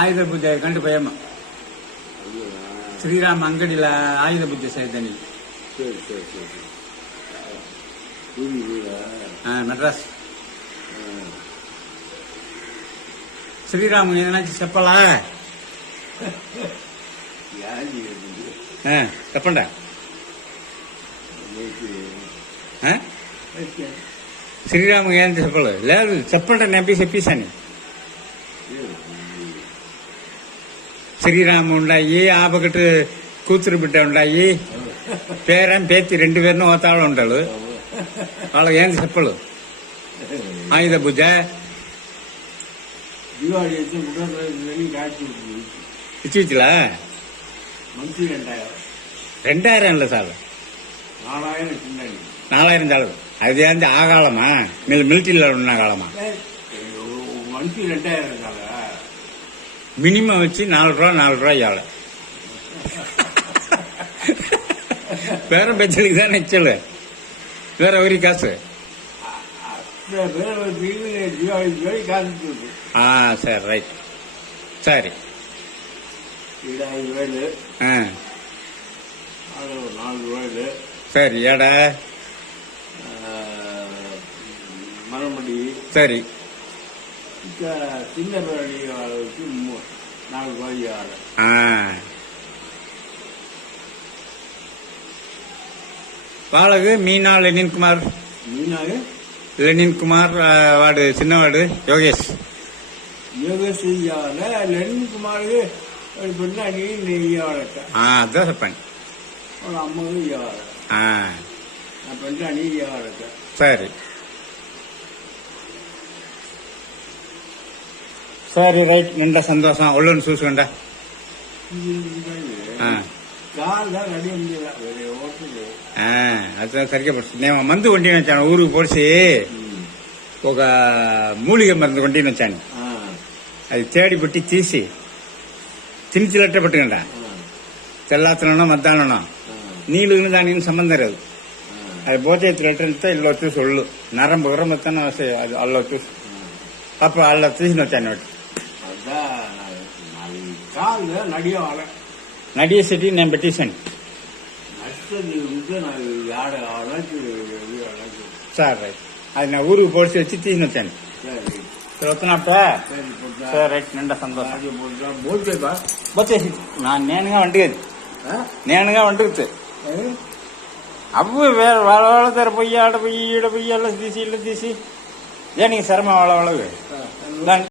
ayuda budha gantu payama sri ram angadi la ayuda budha saidani sri ram enna chi cheppala Eh, ha cheppanda Sri Ramu yang disebut, lalu cepat dan nabi sepi sani. Sriramu ఉండాయి ఆపకటి కూతురు బిడ్డ ఉండాయి పేరం పేతి రెండు పేరును ఓతాడు ఉంటాడు వాళ్ళకి ఏంటి చెప్పలు ఆయుధ పూజ தீபாவளி வச்சு முதல் காட்சி விட்டுருச்சு இச்சுச்சுலா மந்த்லி ரெண்டாயிரம் ரெண்டாயிரம் இல்லை சார் நாலாயிரம் பின்னாடி நாலாயிரம் சாலு அது வந்து ஆகாலமா மில் மிலிட்டரியில் உள்ள காலமா மந்த்லி ரெண்டாயிரம் இருக்காங்க மினிமம் வச்சு நாலு ரூபா நாலு ரூபாய் ஆளு வேற பெச்சலுக்கு தான் நெச்சல் வேற ஒரு காசு. ஆ சரி ரைட் சரி. ஆ. சரி எடை மரமடி சரி. சின்ன பிராணி அளவுக்கு நாலு கோழி பாலகு மீனா லெனின்குமார் மீனாக? லெனின்குமார் வார்டு சின்ன வார்டு யோகேஷ். யோகேஷ் ஐயாவில் லெனின்குமாருக்கு ஒரு பின்னாடி ஐயாவில் ஆ அதான் ஒரு அம்மாவும் ஐயாவில் ஆ. பின்னாடி ஐயாவில் சரி. ಸರಿ ರೈಟ್ ನಿಂಡ ಸಂತೋಷ ಒಳ್ಳೆ ಸೂಸ್ಕೊಂಡ అది సరిగ్గా పడుతుంది నేను మందు వండి వచ్చాను ఊరికి పొడిసి ఒక మూలిక మందు వండి వచ్చాను అది తేడి పెట్టి తీసి తినిచిలట్టే పట్టుకుండా తెల్లాతనో మధ్యాహ్నం నీళ్ళు దానికి సంబంధం లేదు అది పోతే తిరటంతో ఇల్లు వచ్చేసి ఒళ్ళు నరం పొగరం మొత్తం అది వాళ్ళు వచ్చేసి అప్పుడు వాళ్ళు తీసి వచ్చాను వాటి நான் கால் தான் நடியாவள నడియేసేటి నేను పెట్టేశాను நஷ்டது வந்து நான் யாட அழைச்சு அழைச்சு సార్ రైట్ అది నా ఊరికి పొడిచి వచ్చి తీసిన వచ్చాను சரி వస్తున్నప్పుడే சரி போட்டா సార్ రైట్ నిండా సంతోషం அது போட்டா போச்சேப்பா వచ్చేసి నా నేనుగా వంటగది నేనుగా వంటగదు అవ్వు వేరే వాళ్ళ వాళ్ళ దగ్గర పోయి ఆడ పోయి ఈడ పోయి అల్ల తీసి ఇల్లు తీసి దేనికి శర్మ వాళ్ళ వాళ్ళవి దాని